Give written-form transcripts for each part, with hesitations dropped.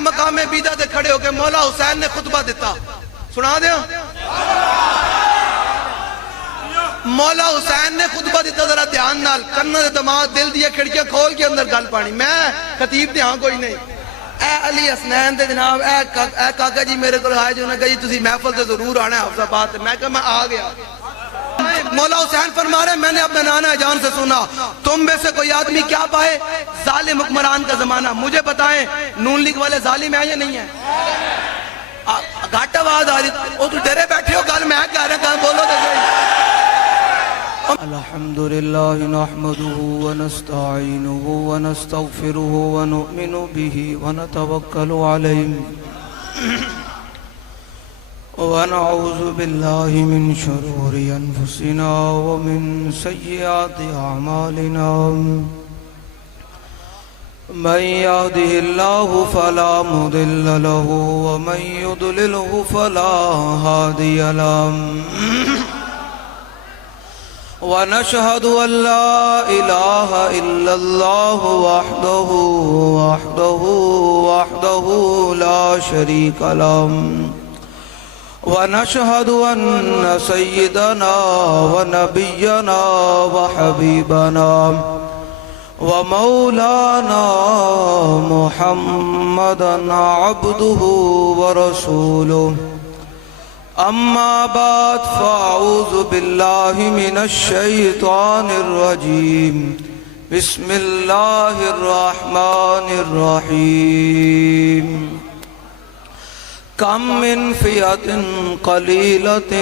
مقام بیدہ دے کھڑے ہو کے مولا حسین نے خطبہ دیتا سنا دیا مولا حسین نے خطبہ دیتا ذرا دھیان نال کرنا دے دماغ دل دیا کھڑکیاں کھول کے اندر گل پانی میں خطیب دے ہاں کوئی نہیں اے علی حسنین دے جناب اے کاکا جی میرے کو آئے جو نے کہا جی تسی محفل سے ضرور آنا ہے حفظ آباد میں کہا میں آ گیا مولا حسین فرما رہے میں نے اپنے نانا جان سے سنا تم میں سے کوئی آدمی کیا پائے ظالم حکمران کا زمانہ مجھے بتائیں نون لیگ والے ظالم ہیں یا نہیں ہیں گھاٹ آواز آ رہی وہ تو ڈرے بیٹھے ہو گل میں کہہ رہا کہاں بولو دے الحمدللہ نحمده ونستعینه ونستغفره ونؤمن به ونتوکل علیہ ونعوذ باللہ من شرور انفسنا ومن سیئات اعمالنا من يهده الله فلا مضل له ومن يضلله فلا هادي له ونشهد أن لا إله إلا الله وحده لا شريك له ونشهد أن سيدنا ونبينا وحبيبنا ومولانا محمدا عبده ورسوله اما بعد فاعوذ باللہ من الشیطان الرجیم بسم اللہ الرحمن الرحیم کم من فئۃ قلیلۃ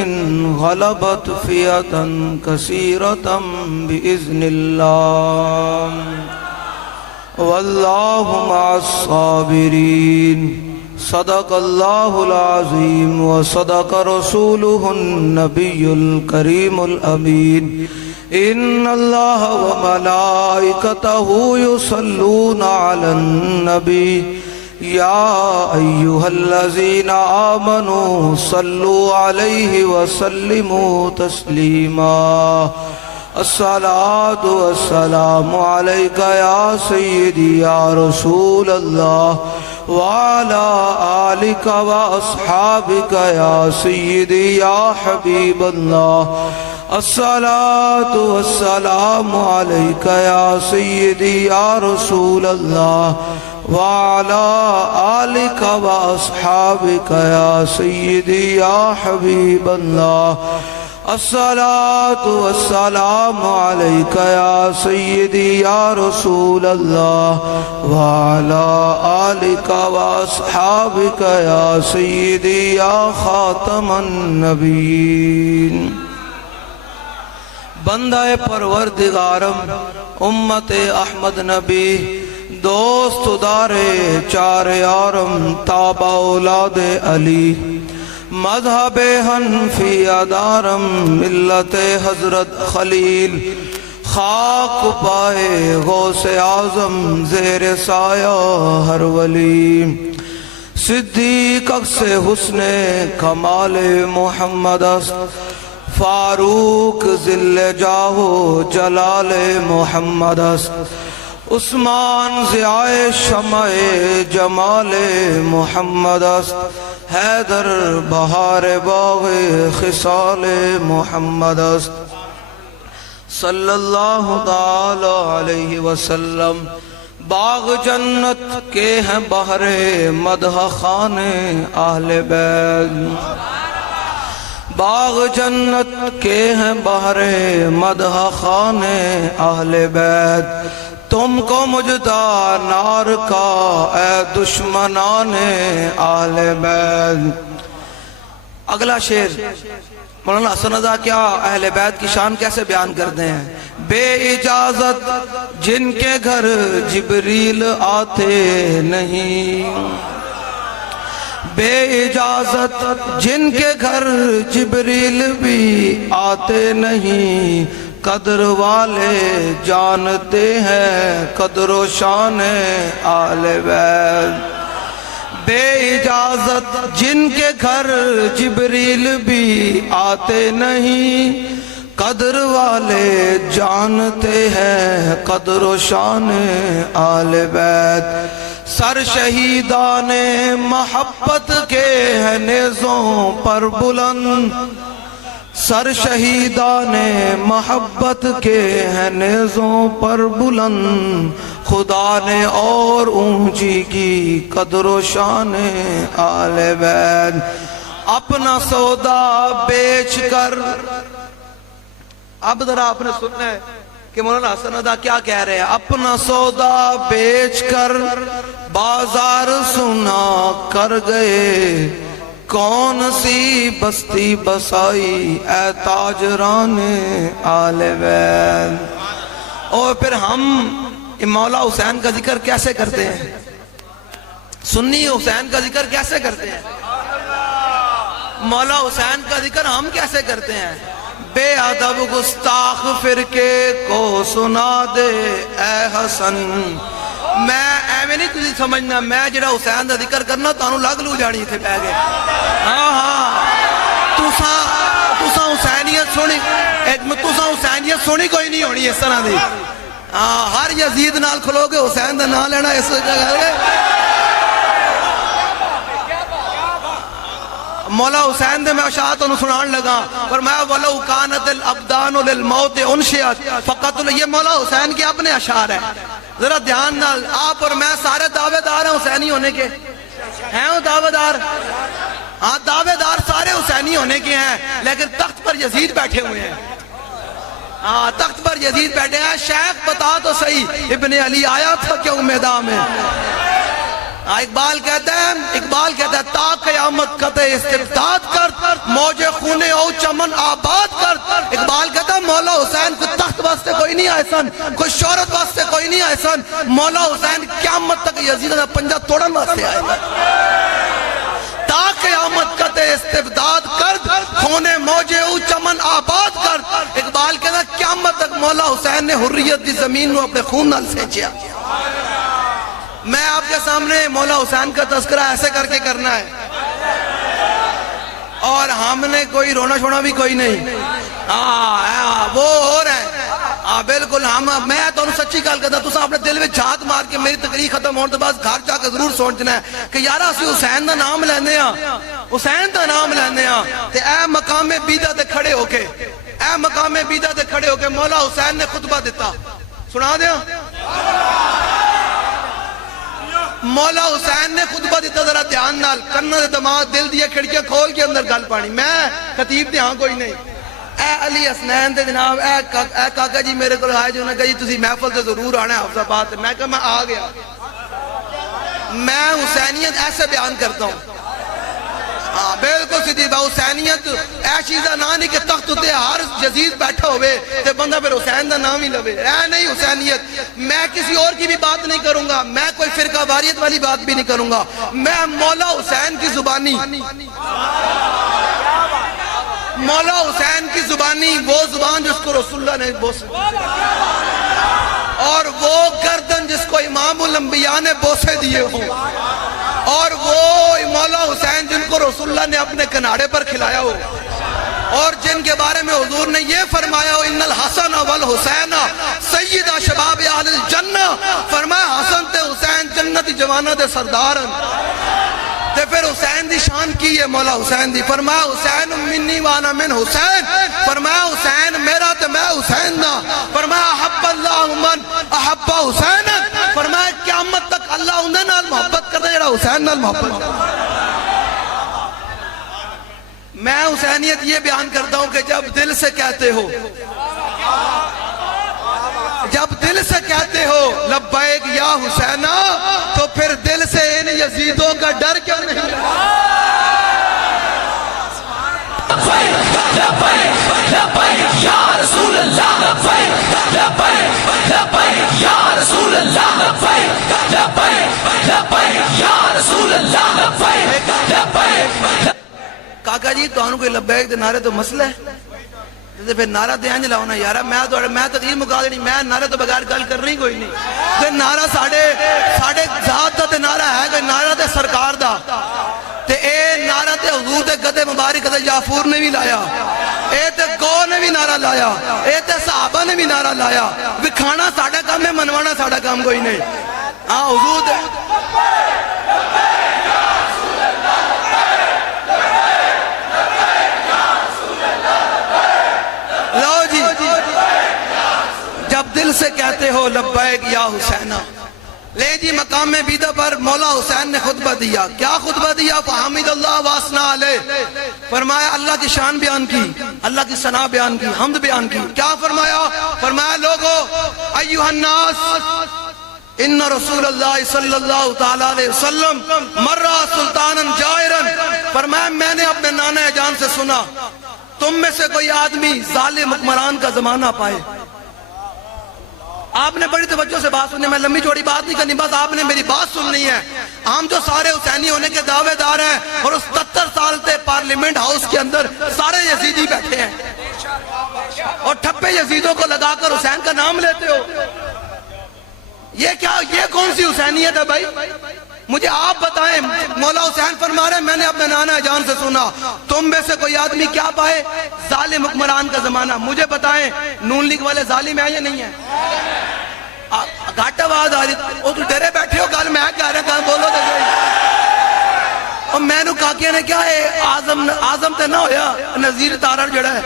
غلبت فئۃ کثیرۃ بإذن اللہ واللہ مع الصابرین صدق اللہ العظیم وصدق رسولہ النبی الکریم الامین ان اللہ وملائکتہ یصلون علی النبی یا ایہا الذین آمنوا صلوا علیہ وسلموا تسلیما الصلاة والسلام علیکہ یا سیدی یا رسول اللہ وعلى آلك وأصحابك يا سيدي يا حبيب الله الصلاة والسلام عليك يا سيدي يا رسول الله وعلى آلك وأصحابك يا سيدي يا حبيب الله الصلاة والسلام عليك يا سيدي يا رسول الله وعلى آلك وأصحابك يا سيدي يا خاتم النبيين بندہ پروردگارم امت احمد نبی دوست دار چار یارم تابع اولاد علی مذہب حنفی دارم ملت حضرت خلیل خاک پائے غوث اعظم زیر سایہ ہر ولی صدیق اکس حسن کمال محمد است فاروق ذل جاہو جلال محمد است عثمان ضیاء شمع جمال محمد است حیدر بہار باغ خصال محمد است صلی اللہ تعالی علیہ وسلم باغ جنت کے ہیں بہر مدح خان اہل بیت باغ جنت کے ہیں بہر مدح خان اہل بیت تم کو مجدہ نار کا اے دشمنان اہل بیت اگلا شعر مولانا حسن رضا کیا اہل بیت کی شان کیسے بیان کرتے ہیں بے اجازت جن کے گھر جبریل آتے نہیں بے اجازت جن کے گھر جبریل بھی آتے نہیں قدر والے جانتے ہیں قدر و شان آل بیت بے اجازت جن کے گھر جبریل بھی آتے نہیں قدر والے جانتے ہیں قدر و شان آل بیت سر شہیدان محبت کے ہیں نیزوں پر بلند، سر شہیدان محبت کے ہیں نیزوں پر بلند، خدا نے اور اونچی کی قدر و شان آل بیت۔ اپنا سودا بیچ کر، اب ذرا آپ نے سننا ہے کہ مولانا حسن ادا کیا کہہ رہے ہیں، اپنا سودا بیچ کر بازار سنا کر گئے، کون سی بستی بسائی اے تاجران آل بیت۔ اور پھر ہم مولا حسین کا ذکر کیسے کرتے ہیں، سنی حسین کا ذکر کیسے کرتے ہیں، مولا حسین کا ذکر ہم کیسے کرتے ہیں؟ بے ادب گستاخ فرقے کو سنا دے اے حسن، میں ایویں نہیں تجھے سمجھنا، میں جڑا حسین دا ذکر کرنا تانوں لگ لو جانی تھے پہ گئے، ہاں تساں حسینیت سنی، تساں حسینیت سنی کوئی نہیں ہونی اس طرح دی، ہر یزید نال کھلو گے حسین دا نام لینا اس جگہ گے۔ مولا حسین دے میں اشعار انہوں سنان لگا، فرمایا وَلَوْ كَانَتِ الْأَبْدَانُ لِلْمَوْتِ أُنْشِئَتْ فَقَتْلُ، یہ مولا حسین کے اپنے اشعار ہیں، ذرا دھیان نال، آپ اور میں سارے دعوے دار ہیں حسینی ہونے کے، ہیں وہ دعوے دار؟ ہاں دعوے دار سارے حسینی ہونے کے ہیں، لیکن تخت پر یزید بیٹھے ہوئے ہیں، ہاں تخت پر یزید بیٹھے ہیں۔ شیخ بتا تو صحیح ابن علی آیا تھا کیوں میدان میں؟ اقبال کہتا ہے تا قیامت قطع استبداد کر، موج خون او چمن آباد کر۔ اقبال کہتا ہے مولا حسین کوئی تخت واسطے کوئی نہیں آئے سن، کوئی شہرت واسطے کوئی نہیں آئے سن، مولا حسین قیامت تک یزید کا پنجہ توڑن واسطے آئے گا۔ تا قیامت قطع استبداد کر، خون موج او چمن آباد کر۔ اقبال کہتا ہے قیامت تک مولا حسین نے حریت دی زمین نو اپنے خون نال سینچیا۔ میں آپ کے سامنے مولا حسین کا تذکرہ ایسے کر کے کرنا ہے، اور ہم نے کوئی رونا شونا بھی کوئی نہیں، وہ ہو رہا ہے، بالکل میں تو سچی گل کرتا، تساں اپنے دل میں جھات مار کے میری تقریر ختم ہونے تو بعد گھر جا کے ضرور سوچنا ہے کہ یار اسی حسین دا نام لینے ہاں، حسین دا نام لینے ہاں، تے اے مقام بیدہ تے کھڑے ہو کے، اے مقام بیدہ تے کھڑے ہو کے مولا حسین نے خطبہ دیتا، سنا دیا مولا حسین نے خطبہ دیتا، ذرا دھیان نال، کناں دے دماغ دل دیا کھڑکیاں کھول کے اندر گل پانی، میں خطیب تے ہاں کوئی نہیں، اے علی حسنین دے جناب، اے کاکا جی میرے کو آئے جو نے کہا جی تسی محفل سے ضرور آنا ہے حفظ آباد، میں کہا میں آ گیا، میں حسینیت ایسے بیان کرتا ہوں، بالکل سیدھی بات، حسینیت اے چیزہ نہ نہیں کہ تخت تے ہر یزید بیٹھا ہوئے تے بندہ پھر حسین دا نام ہی لوے، اے نہیں حسینیت، میں کسی اور کی بھی بات نہیں کروں گا، میں کوئی فرقہ واریت والی بات بھی نہیں کروں گا، میں مولا حسین کی زبانی، مولا حسین کی زبانی، وہ زبان جس کو رسول اللہ نے بوسے، اور وہ گردن جس کو امام الانبیاء نے بوسے دیے ہوں، اور وہ مولا حسین جن کو رسول اللہ نے اپنے کناڑے پر کھلایا ہو، اور جن کے بارے میں حضور نے یہ فرمایا ہو ان الحسن والحسین سیدہ شباب اہل الجنہ، فرمایا حسن تے حسین جنتی جوانہ دے سردارن، تے پھر حسین دی شان کی ہے مولا حسین دی، فرمایا حسین منی وانا من حسین، فرمایا حسین میرا تے میں حسین دا، فرمایا حب اللہ من احب حسین، فرمایا قیامت تک اللہ انہیں نال محبت کر دے جڑا حسین نال محبت کر دے۔ میں حسینیت یہ بیان کرتا ہوں کہ جب دل سے کہتے ہو، جب دل سے کہتے ہو لبیک یا حسینہ، تو پھر دل سے ان یزیدوں کا ڈر کیوں نہیں؟ لبیک لبیک یا رسول اللہ، لبیک لبیک لبیک یا رسول اللہ، لبیک لبیک لبیک یا رسول اللہ، لبیک لبیک۔ کاکا جی تو کوئی لبیک دے نعرے تو مسئلہ ہے، پھر نعرہ دے انج لاؤ نا یارا، میں تقریر مکا دینی، میں نعرے تو بغیر گل کرنی کوئی نہیں، تے نعرہ ساڑھے ذات دا تے نعرہ ہے کہ نعرہ تے سرکار دا، تے اے نعرہ تے حضور تے قدے مبارک قدے جعفور نے بھی لایا، اے تے گو نے بھی نعرہ لایا، اے تے صحابہ نے بھی نعرہ لایا، وکھانا ساڑھا کام ہے، منوانا ساڑھا کام کوئی نہیں، ہاں حضور لو جی جب دل سے کہتے ہو لبیک یا حسینہ. لے جی مقام بیدہ پر مولا حسین نے خطبہ دیا. کیا خطبہ دیا؟ فحمد اللہ واسنا علیہ. فرمایا اللہ کی شان بیان کی, اللہ کی ثنا بیان کی, حمد بیان کی. کیا فرمایا؟ فرمایا لوگو ایھا الناس ان رسول اللہ صلی اللہ تعالی علیہ وسلم مرہ سلطانا جائرا. فرمایا میں نے اپنے نانا جان سے سنا تم میں سے کوئی آدمی ظالم حکمران کا زمانہ پائے. آپ نے بڑی توجہ سے بات سنی, میں لمبی چوڑی بات نہیں کرنی, بس آپ نے میری بات سننی ہے. ہم جو سارے حسینی ہونے کے دعوے دار ہیں اور اس 77 سال سے پارلیمنٹ ہاؤس کے اندر سارے یزیدی بیٹھے ہیں اور ٹھپے یزیدوں کو لگا کر حسین کا نام لیتے ہو. یہ کیا, یہ کون سی حسینیت ہے بھائی؟ مجھے آپ بتائیں. مولا حسین فرما رہے ہیں میں نے اپنے نانا جان سے سنا تم میں سے کوئی آدمی کیا پائے؟ ظالم حکمران کا زمانہ. مجھے بتائیں نون لیگ والے ظالم ہیں یا نہیں ہیں؟ گھاٹ آواز آ رہی, وہ تو ڈرے بیٹھے ہو, گل میں کہہ رہا کہاں بولو تو صحیح. اور میں نو کاکیاں نے کیا ہے آزم تے نہ ہویا نظیر تارڑ جڑا ہے,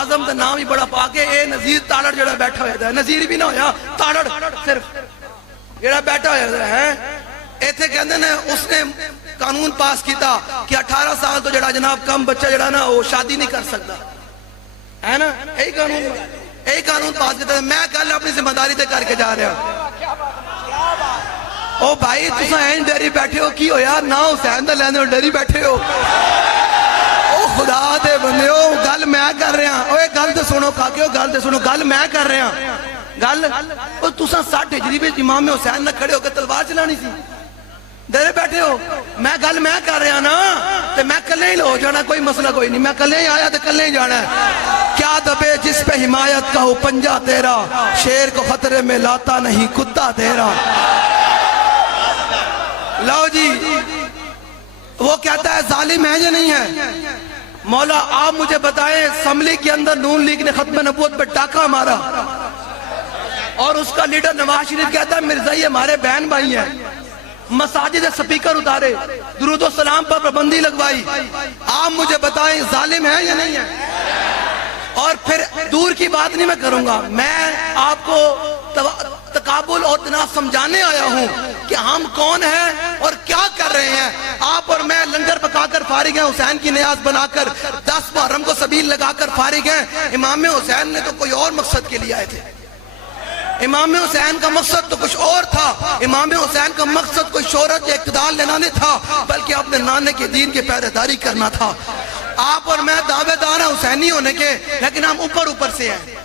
آزم تے نام ہی بڑا پاکے, اے نظیر تارڑ جڑا بیٹھا ہویا ہے, نظیر بھی نہ ہویا تارڑ صرف جڑا بیٹھا ہویا ہے. ایتھے کہندے نے اس نے قانون پاس کیتا کہ 18 سال تو جڑا جناب کم بچہ جڑا نا وہ شادی نہیں کر سکتا ہے نا, یہی قانون پاس کیتا. میں کل اپنی ذمہ داری تے کر کے جا رہا. او بھائی تساں این ڈری بیٹھے ہو, کی ہویا نا حسین دا لیندے ہو ڈری بیٹھے ہو. او خدا دے بندیو گل میں کر رہا. اوے گل تے سنو کاکیو, گل تے سنو, گل میں کر رہا. گل او تساں 60 ہجری وچ امام حسین نہ کھڑے ہو کے تلوار چلانی سی, ڈرے بیٹھے ہو. میں گل میں کر رہا نا, تے میں کلے ہی لو جانا, کوئی مسئلہ کوئی نہیں, میں کلے ہی آیا تے کلے ہی جانا ہے. کیا دبے جس پہ حمایت کا ہو پنجہ تیرا, شیر کو خطرے میں لاتا نہیں کتا تیرا. لو جی وہ کہتا ہے ظالم ہے یا نہیں ہے؟ مولا آپ مجھے بتائیں اسمبلی کے اندر نون لیگ نے ختم نبوت پہ ٹاکا مارا اور اس کا لیڈر نواز شریف کہتا ہے مرزائی ہمارے بہن بھائی ہیں, مساجد سپیکر اتارے, درود و سلام پر پابندی لگوائی. آپ مجھے بتائیں ظالم ہے یا نہیں ہے؟ اور پھر دور کی بات نہیں میں کروں گا, میں آپ کو تقابل اور تناسب سمجھانے آیا ہوں کہ ہم کون ہیں اور کیا کر رہے ہیں. آپ اور میں لنگر پکا کر فارغ ہیں, حسین کی نیاز بنا کر 10 محرم کو سبیل لگا کر فارغ ہیں. امام حسین نے تو کوئی اور مقصد کے لیے آئے تھے. امام حسین کا مقصد تو کچھ اور تھا. امام حسین کا مقصد کوئی شہرت یا اقتدار لینا نہیں تھا, بلکہ اپنے نانے کے دین کی پہرے داری کرنا تھا. آپ اور میں دعوے دار ہیں حسینی ہونے کے, لیکن ہم اوپر سے ہیں.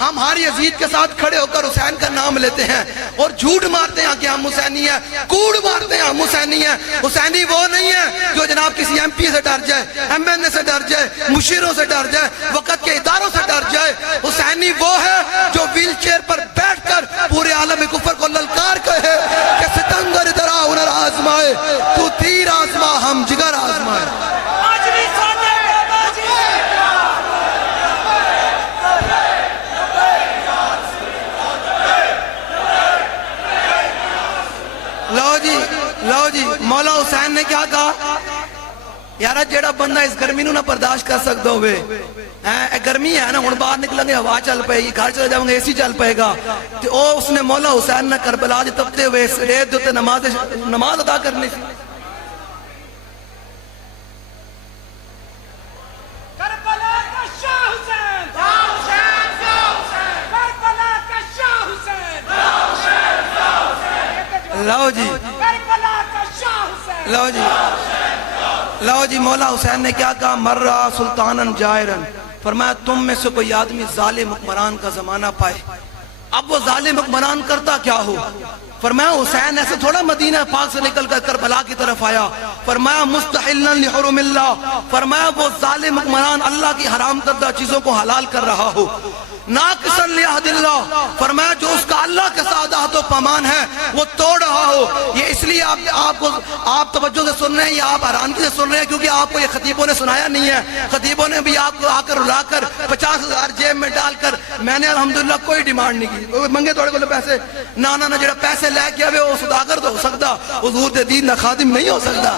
ہم ہر یزید کے ساتھ کھڑے ہو کر حسین کا نام لیتے ہیں اور جھوٹ مارتے ہیں کہ ہم حسینی ہیں, کوڑ مارتے ہیں ہم حسینی ہیں. حسینی وہ نہیں ہے جو جناب کسی ایم پی سے ڈر جائے, ایم این اے سے ڈر جائے, مشیروں سے ڈر جائے, وقت کے اداروں سے ڈر جائے. حسینی وہ ہے جو ویل چیئر پر بیٹھ کر پورے عالم کفر کو للکار کہے کہ ستنگر درا ہنر آزمائے, تو تیر آزما ہم جگر آزمائے. لو جی مولا حسین نے کیا کہا؟ یارا جیڑا بندہ اس گرمی نو نہ برداشت کر سکتا ہوئے, گرمی ہے نا, ہن باہر نکلیں گے ہوا چل پائے گی, گھر چلے جاؤں گے اے سی چل پائے گا. تو اس نے مولا حسین نے کربلا دے تپتے ہوئے ریت دے نماز ادا کرنی سی. کربلا کا شاہ حسین, کربلا کا شاہ حسین. لو جی لو جی مولا حسین نے کیا کہا؟ مرہ سلطانا جائرا. فرمایا تم میں سے کوئی آدمی ظالم حکمران کا زمانہ پائے. اب وہ ظالم حکمران کرتا کیا ہو؟ فرمایا حسین ایسے تھوڑا مدینہ پاک سے نکل کر کربلا کی طرف آیا. فرمایا مستحلا لحرم اللہ. فرمایا وہ ظالم حکمران اللہ کی حرام کردہ چیزوں کو حلال کر رہا ہو. ناقصا لعہد اللہ، فرمایا جو اس کا اللہ کے ساتھ عہد و پیمان ہے وہ توڑ رہا ہو. یہ اس لیے آپ توجہ سے سن رہے ہیں یا آپ حیرانگی سے سن رہے ہیں کیونکہ آپ کو یہ خطیبوں نے سنایا نہیں ہے. خطیبوں نے بھی آپ کو آ کر رلا کر 50,000 جیب میں ڈال کر، میں نے الحمدللہ کوئی ڈیمانڈ نہیں کی. منگے توڑے کو پیسے نہ جڑا پیسے لے کے آوے وہ صداقت تو ہو سکتا، حضور دے دین دا خادم نہیں ہو سکتا.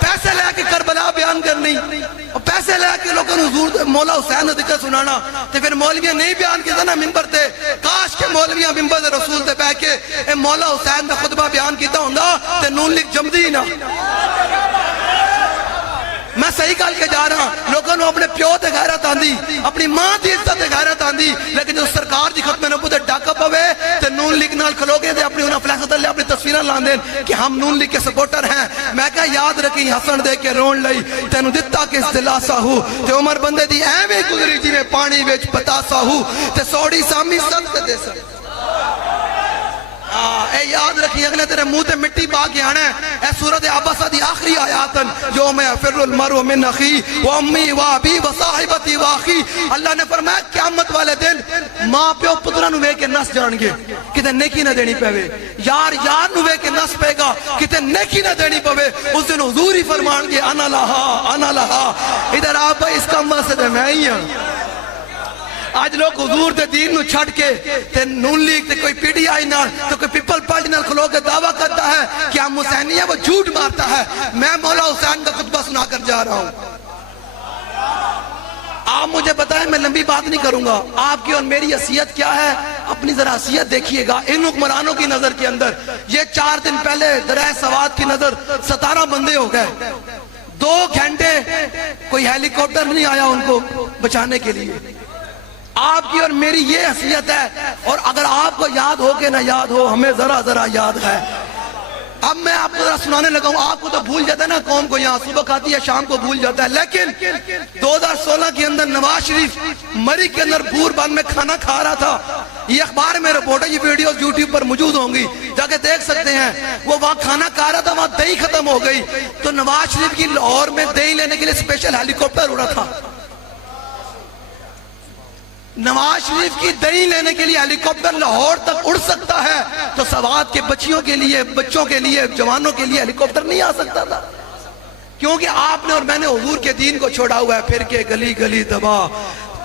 پیسے لے کے کربلا بیان کرنی اور پیسے لے کے لوگوں نے حضور مولا حسین کا ذکر سنانا تے پھر مولویاں نہیں بیان کیتا نا منبر تے. کاش کے مولویاں منبر تے رسول تے بیٹھ کے اے مولا حسین دا خطبہ بیان کیتا ہوندا تے نون لیگ جمدی نہ. میں صحیح گل کے جا رہا ہوں، لوگوں نے اپنے پیو تے غیرت آندی، اپنی ماں دی عزت تے غیرت آندی، لیکن جو سرکار دی ختم نبوت تے ڈاکا پوے تے نون لیگ نال کھلو گے تے اپنی انہاں فلیکس تے اپنی تصویراں لاندے کہ ہم نون لیگ کے سپورٹر ہیں. میں کہا یاد رکھی ہسن دے کے رون لئی تینوں دتا کس دلاسا ہو تے عمر بندے دی ایویں گزری جویں پانی وچ پتاسا ہو تے سوڑی سامی سب تے دے سن. اے یاد رکھی اگلے تیرے منہ تے مٹی پا کے آنا ہے. اے سورۃ عبسہ دی آخری آیاتن یوم یفر المرء من اخی و امی و ابی و صاحبتی و اخی. اللہ نے فرمایا قیامت والے دن ماں پیو پتراں نو ویکھ کے نس جان گے کتے نیکی نہ دینی پوے، یار نو ویکھ کے نس پے گا کتے نیکی نہ دینی پوے. اس دن حضور ہی فرمان گے انا لہا. ادھر آپ اس کا مقصد ہے میں ہی ہوں. آج لوگ حضور دے دین نو چھڑ کے تے نون لیگ تے کوئی پی ڈی آئی نال تے کوئی پیپل پارٹی نال کھلو کے دعویٰ کرتا ہے کہ ہم حسینی ہیں، وہ جھوٹ مارتا ہے. میں مولا حسین کا خطبہ سنا کر جا رہا ہوں. آپ مجھے بتائیں، میں لمبی بات نہیں کروں گا. آپ کی اور میری حیثیت کیا ہے؟ اپنی ذرا حیثیت دیکھیے گا. ان حکمرانوں کی نظر کے اندر یہ 4 دن پہلے درہ سوات کی نظر 17 بندے ہو گئے. 2 گھنٹے کوئی ہیلی کاپٹر نہیں آیا ان کو بچانے کے لیے. آپ کی اور میری یہ حیثیت ہے، اور اگر آپ کو یاد ہو کہ نہ یاد ہو ہمیں ذرا یاد ہے. اب میں آپ کو ذرا سنانے لگا ہوں. آپ کو تو بھول جاتا ہے نا قوم کو، یہاں صبح کھاتی ہے شام کو بھول جاتا ہے. لیکن 2016 کے اندر نواز شریف مری کے اندر بور بند میں کھانا کھا رہا تھا. یہ اخبار میں رپورٹ ہے، یہ ویڈیوز یوٹیوب پر موجود ہوں گی، جا کے دیکھ سکتے ہیں. وہ وہاں کھانا کھا رہا تھا، وہاں دہی ختم ہو گئی تو نواز شریف کی لاہور میں دہی لینے کے لیے اسپیشل ہیلی کاپٹر اڑا تھا. نواز شریف کی دہی لینے کے لیے ہیلی کاپٹر لاہور تک اڑ سکتا ہے تو سوات کے بچوں کے لیے جوانوں کے لیے ہیلی کاپٹر نہیں آ سکتا تھا. کیونکہ آپ نے اور میں نے حضور کے دین کو چھوڑا ہوا ہے. پھر کے گلی گلی دبا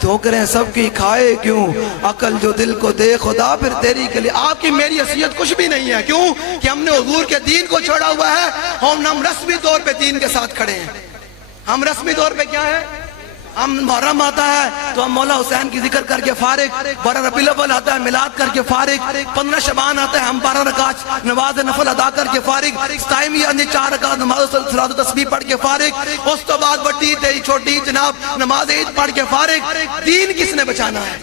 ٹھوکریں سب کی کھائے کیوں، عقل جو دل کو دے خدا پھر تیری گلی. آپ کی میری حیثیت کچھ بھی نہیں ہے. کیوں کہ ہم نے حضور کے دین کو چھوڑا ہوا ہے. ہم رسمی طور پہ دین کے ساتھ کھڑے ہیں. ہم رسمی طور پہ کیا ہے؟ ہم محرم آتا ہے تو ہم مولا حسین کی ذکر کر کے فارغ. 12 ربیع الاول آتا ہے میلاد کر کے فارغ. 15 شعبان آتا ہے ہم 12 رکعت نماز نفل ادا کر کے فارغ. 4 رکعت نماز صلاۃ و تسبیح پڑھ کے فارغ. اس تو بعد بڑی تے چھوٹی جناب نماز عید پڑھ کے فارغ. دین کس نے بچانا ہے؟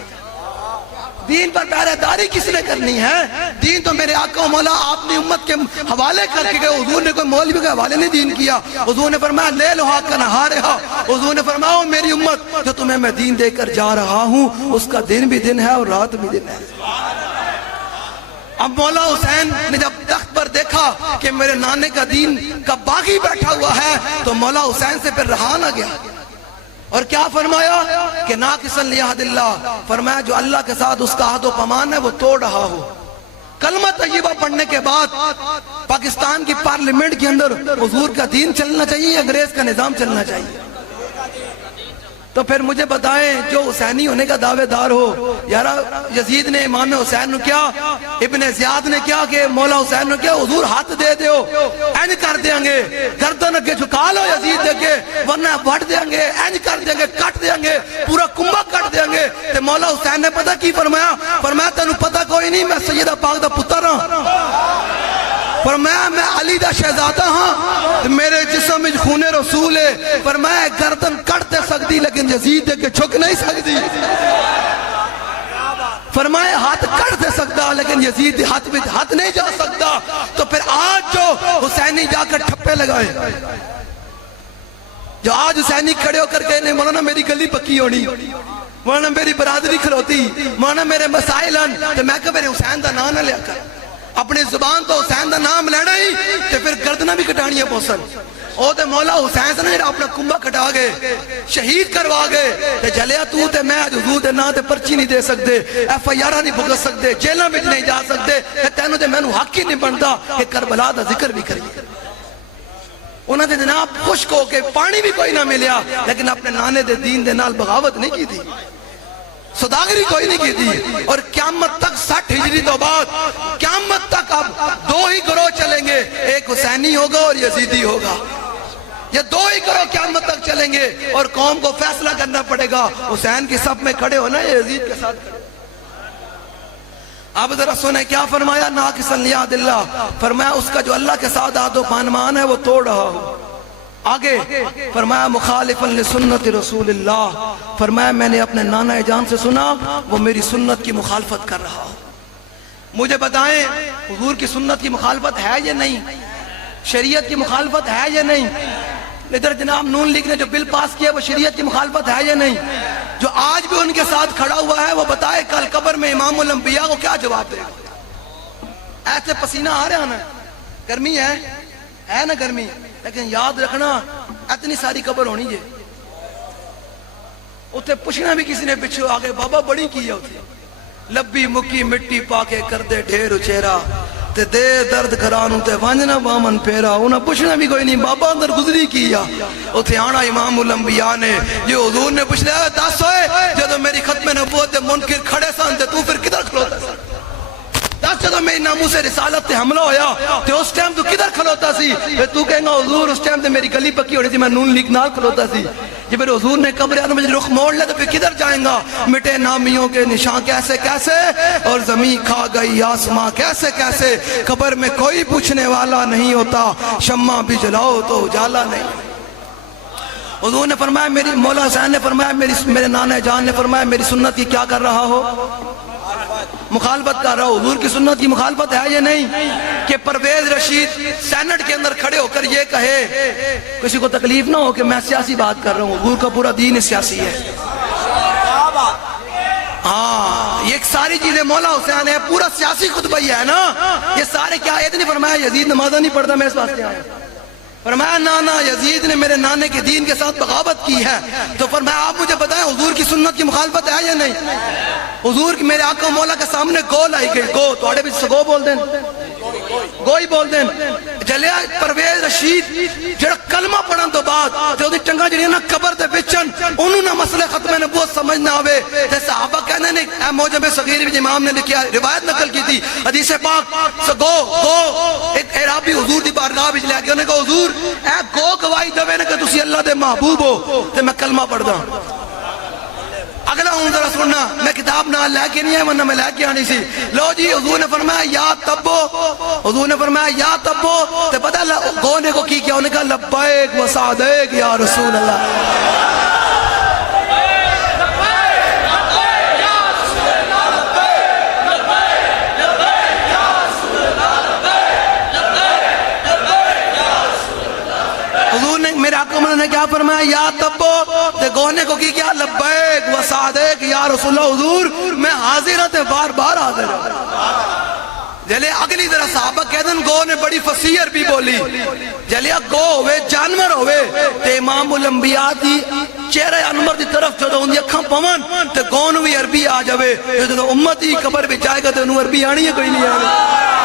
دین پر پہرے داری کس نے کرنی ہے؟ دین تو میرے آقا و مولا آپ نے امت کے حوالے کر کے گئے. حضور نے کوئی مولوی کے حوالے نہیں دین کیا. حضور نے فرمایا لے لو حق نہارہا. حضور نے فرمایا میری امت جو تمہیں میں دین دے کر جا رہا ہوں اس کا دن بھی دن ہے اور رات بھی دن ہے. اب مولا حسین نے جب تخت پر دیکھا کہ میرے نانے کا دین کا باغی بیٹھا ہوا ہے تو مولا حسین سے پھر رہا نہ گیا. اور کیا فرمایا کہ ناقصا لعہد اللہ، فرمایا جو اللہ کے ساتھ اس کا عہد و پیمان ہے وہ توڑ رہا ہو. کلمہ طیبہ پڑھنے کے بعد پاکستان کی پارلیمنٹ کے اندر حضور کا دین چلنا چاہیے، انگریز کا نظام چلنا چاہیے. تو پھر مجھے بتائیں جو حسینی ہونے کا دعوے دار ہو، یار یزید نے امام حسین نے کیا، ابن زیاد نے کیا کہ مولا حسین نے کیا، حضور ہاتھ دے دیو اینج کر دیں گے، گردن اگے جھکا لو یزید دے کے ورنہ وڈ دیں گے، اینج کر دیں گے، کٹ دیں گے، پورا کنبہ کٹ دیں گے. تے مولا حسین نے پتہ کی فرمایا؟ فرمایا تینوں پتہ کوئی نہیں میں سیدہ پاک دا پتر ہاں. فرمایا میں علی دا شہزادہ ہاں، میرے جسم میں خون رسول ہے. فرمایا گردن کٹ دے سکتی لیکن یزید دے کے چھک نہیں سکتی. فرمایا ہاتھ کٹ دے سکتا لیکن یزید ہاتھ میں ہاتھ نہیں جا سکتا. تو پھر آج جو حسینی جا کر ٹھپے لگائے، جو آج حسینی کھڑے ہو کر کہنے مولانا میری گلی پکی ہونی، مولانا میری برادری کھلوتی، مولانا میرے مسائل ہیں، تو میں کہ میرے حسین دا نام نہ لیا کر. اپنی زبان تو حسین دا نام لینا ہی تے پھر گردنہ بھی کٹانیاں پوسن. او تے مولا حسین سے نے اپنا کنبا کٹا گئے شہید کروا گئے تے جلیا تو تے میں حضور دے نا تے پرچی نہیں دے سکتے ایف آئی آر نہیں بھگت سکتے جیلاں وچ نہیں جا سکتے تے تینوں تے مینوں حق ہی نہیں بنتا کہ کربلا دا ذکر بھی کریے انہاں دے جناب خشک ہو کے پانی بھی کوئی نہ ملیا لیکن اپنے نانے دے دین دے نال بغاوت نہیں کی تھی صداگری کوئی نہیں کی تھی اور قیامت تک 60 ہجری تو بعد قیامت تک اب دو ہی گروہ چلیں گے ایک حسینی ہوگا اور یزیدی ہوگا یہ دو ہی گروہ قیامت تک چلیں گے اور قوم کو فیصلہ کرنا پڑے گا حسین کی صف میں کھڑے ہونا یا یزید کے ساتھ کھڑے اب ذرا سنیں کیا فرمایا ناقصا لیاد اللہ فرمایا اس کا جو اللہ کے ساتھ عہد و پانمان ہے وہ توڑ رہا ہوں آگے فرمایا مخالفا لسنت رسول اللہ فرمایا میں نے اپنے نانا جان سے سنا وہ میری سنت کی مخالفت کر رہا ہوں مجھے بتائیں حضور کی سنت کی مخالفت ہے یا نہیں شریعت کی مخالفت ہے یا نہیں ادھر جناب نون لیگ نے جو بل پاس کیا وہ شریعت کی مخالفت ہے یا نہیں جو آج بھی ان کے ساتھ کھڑا ہوا ہے وہ بتائے کل قبر میں امام الانبیاء کو کیا جواب دے گا ایسے پسینہ آ رہا نا گرمی ہے نا گرمی لیکن یاد رکھنا اتنی ساری قبر ہونی ہے اتنے پوچھنا بھی کسی نے پچھو آگے بابا بڑی کی ہے اتنے لبی مکی مٹی پا کے کر دے ڈھیر اچھیرا تے دے درد کرانوں تے وانجنا بامن پیرا انہاں پوچھنا بھی کوئی نہیں بابا اندر گزری کیا اتنے آنا امام الانبیاء نے جو حضور نے پوچھ لیا دس ہوئے جدو میری ختم نبوت منکر کھڑے سن تے تو پھر کدھر کھلوتا سی دس جدو میری ناموس رسالت تے حملہ ہویا تے اس ٹائم تو کدھر کھلوتا سی پھر تو کہیں گا حضور اس ٹائم تے میری گلی پکی ہو رہی تھی میں نون لیگ نال کھلوتا سی جب میرے حضور نے قبر اعظم میں رخ موڑ لیا تو پھر کدھر جائیں گا مٹے نامیوں کے نشان کیسے کیسے اور زمین کھا گئی آسماں کیسے کیسے قبر میں کوئی پوچھنے والا نہیں ہوتا شمع بھی جلاؤ تو اجالا نہیں حضور نے فرمایا میری مولا حسین نے فرمایا میرے نانا جان نے فرمایا میری سنت کی کیا کر رہا ہو مخالفت کر رہا ہو حضور کی سنت کی مخالفت ہے یا نہیں کہ پرویز رشید سینٹ کے اندر کھڑے ہو کر یہ کہے کسی کو تکلیف نہ ہو کہ میں سیاسی بات کر رہا ہوں حضور کا پورا دین سیاسی ہے ہاں یہ ساری چیزیں مولا حسین ہے پورا سیاسی خطبہ ہی ہے نا یہ سارے کیا آیت نہیں فرمایا یزید نمازہ نہیں پڑھتا میں اس واسطے آیا فرمایا نانا یزید نے میرے نانے کے دین کے ساتھ بغاوت کی ہے تو فرمایا آپ مجھے بتائیں حضور کی سنت کی مخالفت ہے یا نہیں حضور کی میرے آقا مولا کے سامنے گو لائی گئی گو تو آڑے بھی گو بول دیں گوئی بول دیں جلیا پرویز رشید جڑا کلمہ پڑھن تو بعد تے اودی ٹنگا جڑی نا قبر دے وچن انہوں نہ مسئلہ ختم نبوت سمجھ نہ آوے تے صحابہ کہنے نے اے موجب صغیر وچ امام نے لکھیا روایت نقل کی تھی حدیث پاک گو ایک اعرابی حضور دی بارگاہ وچ لے کے انہوں نے کہا حضور اے گو گواہی دوے نے کہ تسی اللہ دے محبوب ہو تے میں کلمہ پڑھدا اگلا ہوں ذرا سننا میں کتاب نہ لے کے نہیں ہے ورنہ میں لے کے آنی سی لو جی حضور نے فرمایا یا تبو حضور نے فرمایا یا تبو تے پتہ گو نے کو کی کیا انہوں نے کہا لبیک و سعدیک یا رسول اللہ میرے آقا نے کیا فرمایا یا تبو تے گونے کو کی کیا لبیک و سعدیک یا رسول اللہ حضور میں حاضر ہوں تے بار بار حاضر ہوں جلے اگلی ذرا صحابہ کہہ دن گو نے بڑی فصیح عربی بولی جلے گو ہوئے جانور ہوئے تے امام الانبیاء دی چہرہ انور دی طرف جو ان دی اکھاں پون تے گون بھی عربی آ جاوے جو امتی قبر بھی جائے گا تے انہوں عربی آنی ہے کوئی نہیں آنی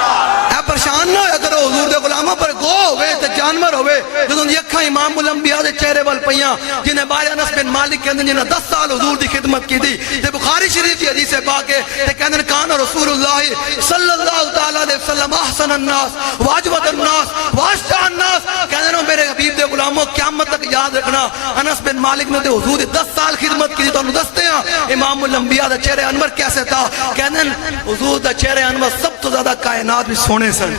پریشان نہ ہویا کرو حضور دے غلاموں پر گو ہوئے تے جانور ہوئے جدوں دی اکھاں امام الانبیاء دے چہرے وال پیاں جنہیں بارے انس بن مالک کہندے جنہیں 10 سال حضور دی خدمت کی تھی تے بخاری شریف دی حدیث پاک ہے تے کہندے کان رسول اللہ صلی اللہ تعالی علیہ وسلم احسن الناس واجود الناس واشجع الناس کہندے میرے حبیب دے غلاموں قیامت تک یاد رکھنا انس بن مالک نے تے حضور دی 10 سال خدمت کی تھی تانوں دستے ہیں امام الانبیاء دا چہرہ انور کیسے تھا کہندے حضور دا چہرہ انور سب تو زیادہ کائنات میں سونے سن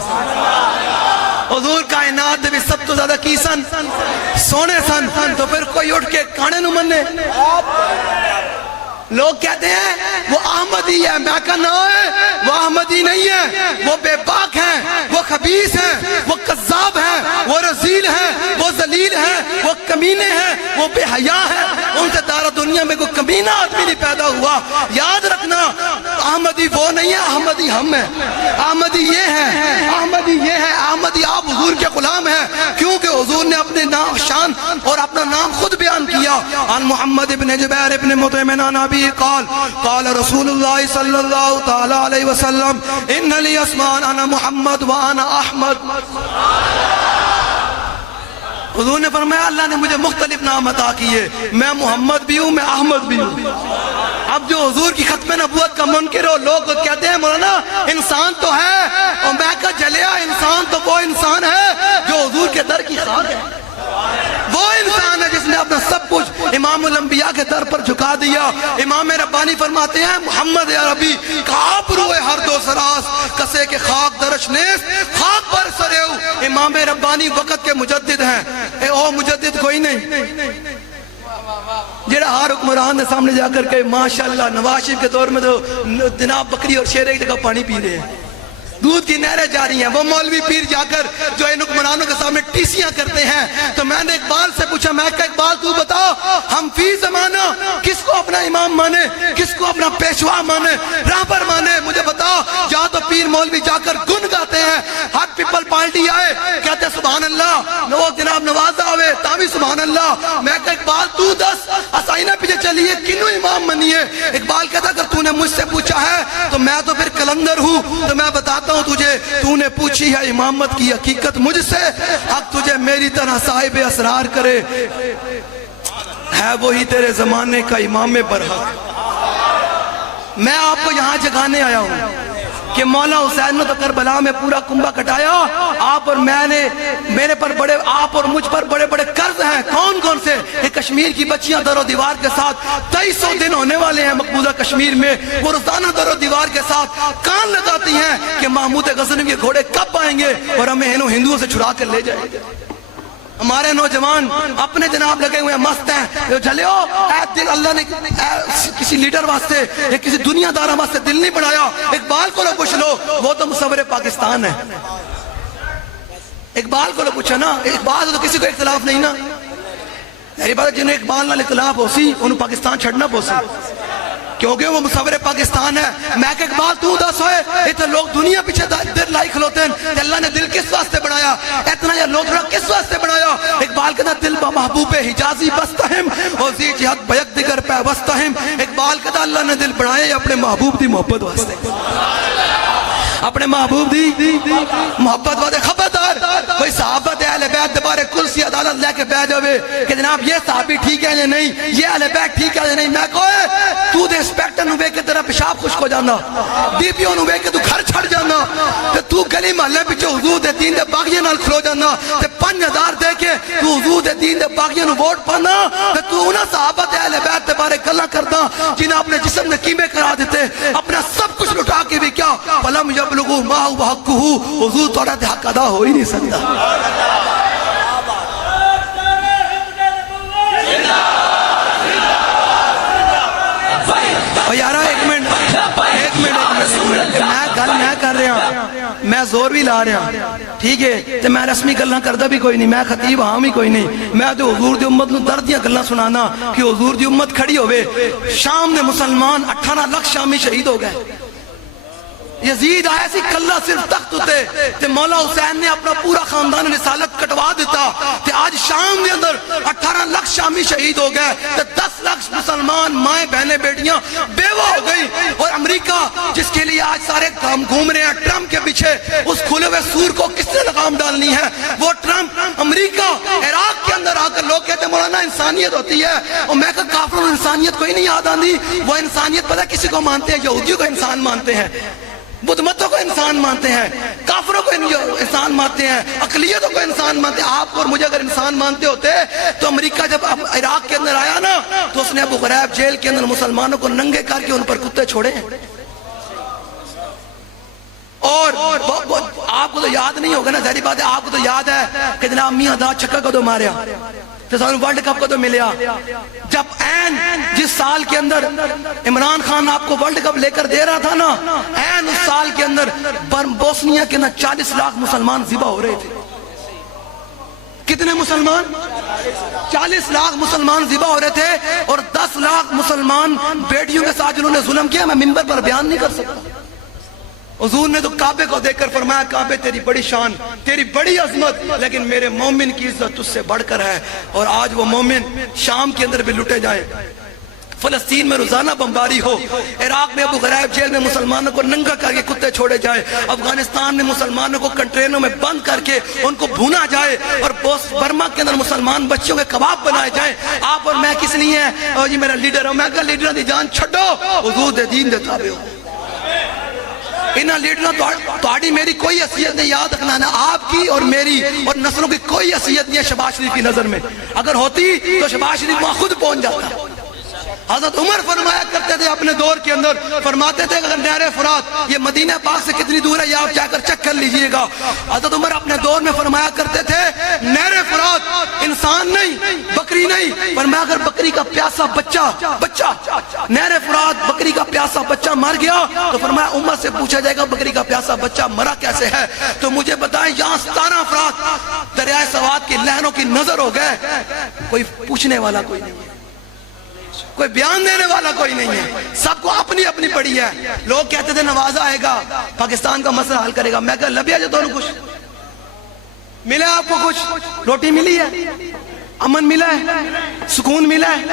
حضور کائنات بھی سب تو زیادہ کی سن سونے سن تو پھر کوئی اٹھ کے کانے نو مننے لوگ کہتے ہیں وہ احمدی ہے میں کہا نہ ہے وہ احمدی نہیں ہے وہ بے باک ہیں وہ خبیث ہیں وہ قذاب ہیں وہ رذیل ہیں وہ ذلیل ہیں وہ کمینے ہیں وہ بے حیا ہیں ان سے دارہ دنیا میں کوئی کمینہ آدمی نہیں پیدا ہوا یاد رکھنا احمدی وہ نہیں ہے احمدی ہم ہیں احمدی یہ ہے احمدی یہ ہے احمدی آپ حضور کے غلام ہیں کیونکہ حضور نے اپنے کیا عن محمد ابن جبیر ابن مطعم عن ابی قال قال رسول اللہ صلی اللہ تعالی علیہ وسلم ان لی اسمان انا محمد وانا احمد. حضور نے فرمایا اللہ نے مجھے مختلف نام عطا کیے, میں محمد بھی ہوں, میں احمد بھی ہوں. اب جو حضور کی ختم نبوت کا منکر ہو, لوگ کہتے ہیں مولانا انسان تو ہے, اور میں کہا جلیا انسان تو وہ انسان ہے جو حضور کے در کی خاک ہے. وہ انسان ہے جس نے اپنا سب کچھ امام الانبیاء کے در پر جھکا دیا. امام ربانی فرماتے ہیں محمد عربی کعب روئے ہر دو سراس کسے کے خاک درش نیس خاک پر سریو. امام ربانی وقت کے مجدد ہیں. اے او مجدد کوئی نہیں جڑا ہر حکمران نے سامنے جا کر کے ماشاءاللہ نواز شریف کے دور میں تو جناب بکری اور شیر ایک جگہ پانی پی رہے ہیں, دودھ کی نہریں جاری ہیں. وہ مولوی پیر جا کر جو ان حکمرانوں کے سامنے ٹیسیاں کرتے ہیں. تو میں نے اقبال سے پوچھا, میں کہا اقبال تو بتا ہم فی زمانہ کس کو اپنا امام مانے, کس کو اپنا پیشوا مانے, رہبر مانے, مجھے بتا. یا تو پیر مولوی جا کر گن گاتے ہیں, ہر پیپل پارٹی آئے کہتے ہیں سبحان اللہ, وہ جناب نواز آوے تاوی سبحان اللہ. میں کہا اقبال تو دس اسائنہ پیچھے چلیے کنوں امام منیے. اقبال کہتا اگر تو نے مجھ سے پوچھا ہے تو میں تو پھر کلندر ہوں, تو میں بتاتا ہوں تجھے, تو نے پوچھی ہے امامت کی حقیقت مجھ سے, اب تجھے میری طرح صاحب اسرار کرے, ہے وہی تیرے زمانے کا امام برحق. میں آپ کو یہاں جگانے آیا ہوں کہ مولا حسین نے تو کربلا میں پورا کنبہ کٹایا. آپ اور میں نے, میرے پر بڑے, آپ اور مجھ پر بڑے بڑے قرض ہیں. کون کون سے؟ کہ کشمیر کی بچیاں در و دیوار کے ساتھ 2300 دن ہونے والے ہیں مقبوضہ کشمیر میں, وہ روزانہ در و دیوار کے ساتھ کان لگاتی ہیں کہ محمود غزنوی کے گھوڑے کب آئیں گے اور ہمیں ہندوؤں سے چھڑا کر لے جائیں گے. ہمارے نوجوان اپنے جناب لگے ہوئے مست ہیں. جھلیو اے دل اللہ نے کسی لیڈر واسطے یا کسی دنیا دارہ واسطے دل نہیں بنایا. اقبال کو لو پوچھ لو, وہ تو مصور پاکستان ہے. اقبال کو لو پوچھا نا, اقبال تو کسی کو اختلاف نہیں نا. میری بات جنہیں اقبال نال اختلاف ہو سی انہوں پاکستان چھڑنا پو سی, کیونکہ وہ مصور پاکستان ہے. میں کہ اقبال تو دس ہوئے اتنا لوگ دنیا پیچھے دل لائی کھلوتے ہیں کہ اللہ نے دل کس واسطے بنایا, اتنا یا لوگ کس واسطے بنایا. اقبال کہتا دل با محبوب حجازی بستہم اور زی جہد بیک دیگر پہ بستہم. اقبال کہتا اللہ نے دل بنائے اپنے محبوب دی محبت واسطے, اپنے محبوب دی محبت واسطے. خبردار کوئی صحابت اہل بیت دوبارے کرسی عدالت لے کے بیٹھ جاوے کہ جناب یہ صحابی ٹھیک ہے یا نہیں, یہ اہل بیت ٹھیک ہے یا نہیں. میں کوئے تو دے انسپیکٹر نو ویکھ کے تیرا پیشاب خشک ہو جانا, ڈی پی او نو ویکھ کے تو گھر چھڑ جانا, تے تو گلی محلے پیچھے حضور دے دین دے باغیاں نال کھلو جانا, تے 5000 دے کے تو حضور دے دین دے باغیاں نو ووٹ پانا, تے تو انہاں صحابت اہل بیت دے بارے گلاں کردا جنہاں اپنے جسم نے کیمے کرا دیتے, اپنا سب کچھ لٹا کے بھی کیا فلم یبلغوا ما هو حقه. حضور تہاڈا تے حق ادا ہو ہی نہیں سکتا. یارا ایک منٹ میں گل میں کر رہا, میں زور بھی لا رہا, ٹھیک ہے, تے میں رسمی گلاں کردا بھی کوئی نہیں, میں خطیب ہاں بھی کوئی نہیں. میں تو حضور دی امت نو درد دیاں گلاں سنانا کہ حضور دی امت کھڑی ہوئے. شام نے مسلمان 18 لاکھ شامی شہید ہو گئے. یزید آیا سی کلہ صرف تخت ہوتے تے مولا حسین نے اپنا پورا خاندان رسالت کٹوا دیتا تے آج شام کے اندر 18 لاکھ شامی شہید ہو گئے تے 10 لاکھ مسلمان مائیں بہنیں بیٹیاں بیوہ ہو گئی. اور امریکہ جس کے لیے آج سارے کام گھوم رہے ہیں ٹرمپ کے پیچھے, اس کھلے ہوئے سور کو کس نے لگام ڈالنی ہے, وہ ٹرمپ. امریکہ عراق کے اندر آ کر لوگ کہتے ہیں مولانا انسانیت ہوتی ہے, اور میں کہا کافروں انسانیت کوئی نہیں یاد آندی. وہ انسانیت پتہ کسی کو مانتے ہیں, یہودیوں کو انسان مانتے ہیں, بدھ متوں کو انسان مانتے ہیں, کافروں کو انسان مانتے ہیں, اقلیتوں کو انسان مانتے ہیں. آپ اور مجھے اگر انسان مانتے ہوتے تو امریکہ جب عراق کے اندر آیا نا تو اس نے ابو غریب جیل کے اندر مسلمانوں کو ننگے کر کے ان پر کتے چھوڑے. اور آپ کو تو یاد نہیں ہوگا نا, ظاہری بات ہے آپ کو تو یاد ہے کہ جناب میاں دا چھکا کو تو ماریا تو سانو ورلڈ کپ کو تو ملیا. جب این جس سال کے اندر عمران خان آپ کو ورلڈ کپ لے کر دے رہا تھا نا, این اس سال کے اندر بوسنیا کے اندر 40 لاکھ مسلمان ذبح ہو رہے تھے. کتنے مسلمان؟ 40 لاکھ مسلمان ذبح ہو رہے تھے, اور 10 لاکھ مسلمان بیٹیوں کے ساتھ جنہوں نے ظلم کیا میں ممبر پر بیان نہیں کر سکتا. حضور نے تو کعبے کو دیکھ کر فرمایا کعبے تیری بڑی شان، تیری بڑی عظمت، لیکن میرے مومن کی عزت تجھ سے بڑھ کر ہے۔ اور آج وہ مومن شام کے اندر بھی لٹے جائیں، فلسطین میں روزانہ بمباری ہو، عراق میں ابو غرائب جیل میں مسلمانوں کو ننگا کر کے کتے چھوڑے جائے، افغانستان میں مسلمانوں کو کنٹرینوں میں بند کر کے ان کو بھونا جائے، اور برما کے اندر مسلمان بچوں کے کباب بنائے جائیں، آپ اور میں کس لیے ہیں؟ اور یہ میرا لیڈر ہوں، میں کہا لیڈروں دی جان چھڑو، حضور دے دین دے تابع ہو۔ انہاں لیڈروں تہاڈی میری کوئی حیثیت نہیں، یاد رکھنا نا، آپ کی اور میری اور نسلوں کی کوئی حیثیت نہیں ہے شہباز شریف کی نظر میں۔ اگر ہوتی تو شہباز شریف وہاں خود پہنچ جاتا۔ حضرت عمر فرمایا کرتے تھے اپنے دور کے اندر، فرماتے تھے کہ اگر نہر فرات یہ مدینہ پاک سے کتنی دور ہے یہ آپ جا کر چیک کر لیجئے گا۔ حضرت عمر اپنے دور میں فرمایا کرتے تھے نہر فرات انسان نہیں، بکری نہیں، فرمایا اگر بکری کا پیاسا بچہ نہر فرات بکری کا پیاسا بچہ مر گیا تو فرمایا امت سے پوچھا جائے گا بکری کا پیاسا بچہ مرا کیسے ہے؟ تو مجھے بتائیں یہاں 17 افراد دریائے سوات کی لہروں کی نظر ہو گئے، کوئی پوچھنے والا کوئی نہیں ہے، کوئی بیان دینے والا کوئی نہیں ہے، سب کو اپنی اپنی پڑی ہے۔ لوگ کہتے تھے نوازا آئے گا پاکستان کا مسئلہ حل کرے گا، میں کہا لبیا جو دونوں کچھ ملا، آپ کو کچھ روٹی ملی ہے، امن ملا ہے، سکون ملا ہے،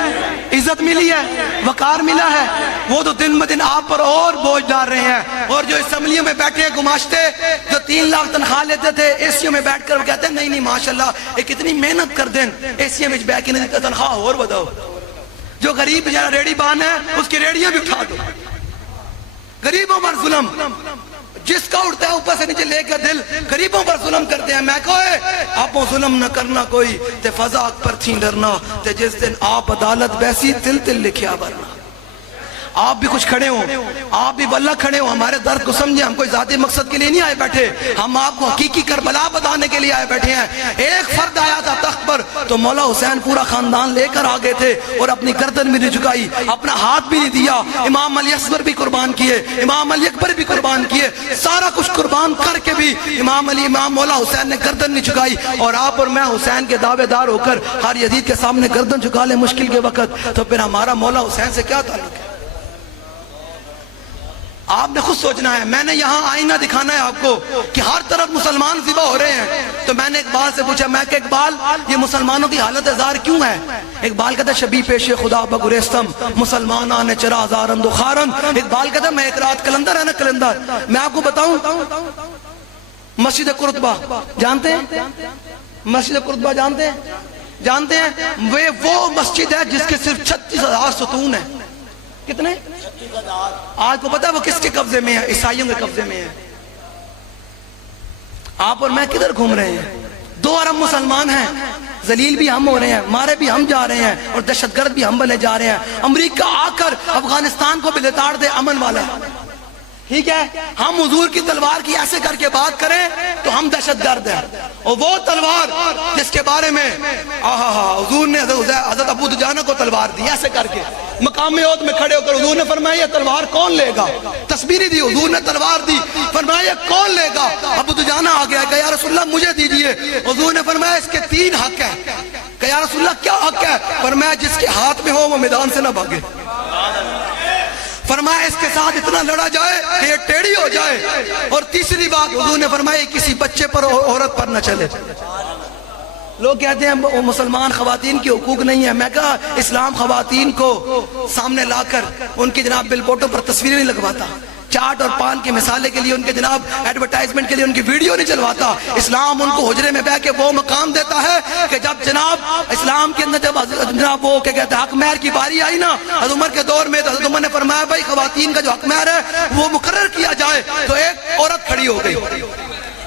عزت ملی ہے، وقار ملا ہے؟ وہ تو دن بدن آپ پر اور بوجھ ڈال رہے ہیں، اور جو اسمبلیوں میں بیٹھے ہیں گماشتے جو 3 لاکھ تنخواہ لیتے تھے ایسیوں میں بیٹھ کر وہ کہتے ہیں نہیں ماشاءاللہ ایک اتنی محنت کر دیں ایسیوں میں بیٹھ کے نہیں دیتا تنخواہ اور بداؤ۔ جو غریب جہاں ریڑی بان ہے اس کی ریڑیاں بھی اٹھا دو۔ غریبوں پر ظلم، جس کا اٹھتا ہے اوپر سے نیچے لے کر دل، غریبوں پر ظلم کرتے ہیں۔ میں کہے آپ ظلم نہ کرنا کوئی تے فضا پر تھی ڈرنا تے جس دن آپ عدالت بیسی تل تل لکھیا برنا۔ آپ بھی کچھ کھڑے ہوں، آپ بھی واللہ کھڑے ہوں، ہمارے درد کو سمجھیں، ہم کوئی ذاتی مقصد کے لیے نہیں آئے بیٹھے، ہم آپ کو حقیقی کربلا بتانے کے لیے آئے بیٹھے ہیں۔ ایک فرد آیا تھا تخت پر تو مولا حسین پورا خاندان لے کر آگے تھے اور اپنی گردن بھی نہیں جھکائی، اپنا ہاتھ بھی نہیں دیا، امام علی اصغر بھی قربان کیے، امام علی اکبر بھی قربان کیے، سارا کچھ قربان کر کے بھی امام مولا حسین نے گردن نہیں جھکائی۔ اور آپ اور میں حسین کے دعوے دار ہو کر ہر یزید کے سامنے گردن جھکا لیں مشکل کے وقت، تو پھر ہمارا مولا حسین سے کیا تعلق ہے؟ آپ نے خود سوچنا ہے۔ میں نے یہاں آئینہ دکھانا ہے آپ کو کہ ہر طرف مسلمان ذبح ہو رہے ہیں، تو میں نے اقبال سے پوچھا، میں کہ اقبال یہ مسلمانوں کی حالت ہزار کیوں ہے؟ اقبال کہتا ہے شبی پیش خدا بگریستم مسلمان آنے چرا ہزارن دخارن۔ اقبال کہتا ہے میں ایک رات کلندر ہے نا کلندر۔ میں آپ کو بتاؤں مسجد قرطبہ جانتے ہیں؟ مسجد قرطبہ جانتے ہیں؟ وہ مسجد ہے جس کے صرف 36,000 ستون ہیں۔ کتنے؟ آج کو پتا وہ کس کے قبضے میں ہے؟ عیسائیوں کے قبضے میں ہے۔ آپ اور میں کدھر گھوم رہے ہیں؟ 2 ارب مسلمان ہیں، ذلیل بھی ہم ہو رہے ہیں، مارے بھی ہم جا رہے ہیں، اور دہشت گرد بھی ہم بنے جا رہے ہیں۔ امریکہ آ کر افغانستان کو بھی لتاڑ دے امن والا، ٹھیک ہے؟ ہم حضور کی تلوار کی ایسے کر کے بات کریں تو ہم دہشت گرد ہیں، اور وہ تلوار جس کے بارے میں حضور نے حضرت ابو دجانہ کو تلوار دی ایسے کر کے، مقام عہد میں کھڑے ہو کر حضور نے فرمایا یہ تلوار کون لے گا؟ تسبیح دی، حضور نے تلوار دی، فرمایا یہ کون لے گا؟ ابو دجانہ آ گیا کہ یا رسول اللہ مجھے دیجئے۔ حضور نے فرمایا اس کے 3 حق ہیں۔ کہ یا رسول اللہ کیا حق ہے؟ فرمایا جس کے ہاتھ میں ہو وہ میدان سے نہ بھاگے، فرمایا اس کے ساتھ اتنا لڑا جائے کہ یہ ٹیڑھی ہو جائے، اور تیسری بات حضور نے فرمایا کسی بچے پر عورت پر نہ چلے۔ لوگ کہتے ہیں وہ مسلمان خواتین کی حقوق نہیں ہے۔ میں کہا اسلام خواتین کو سامنے لا کر ان کی جناب بل بورڈوں پر تصویریں نہیں لگواتا، چاٹ اور پان کے مثالے کے لیے ان کے جناب ایڈورٹائزمنٹ کے لیے ان کی ویڈیو نہیں چلواتا۔ اسلام ان کو حجرے میں بیٹھ کے وہ مقام دیتا ہے کہ جب جناب اسلام کے اندر جب جناب وہ کیا کہتے ہیں حق مہر کی باری آئی نا حضرت عمر کے دور میں، تو حضرت عمر نے فرمایا بھائی خواتین کا جو حق مہر ہے وہ مقرر کیا جائے، تو ایک عورت کھڑی ہو گئی۔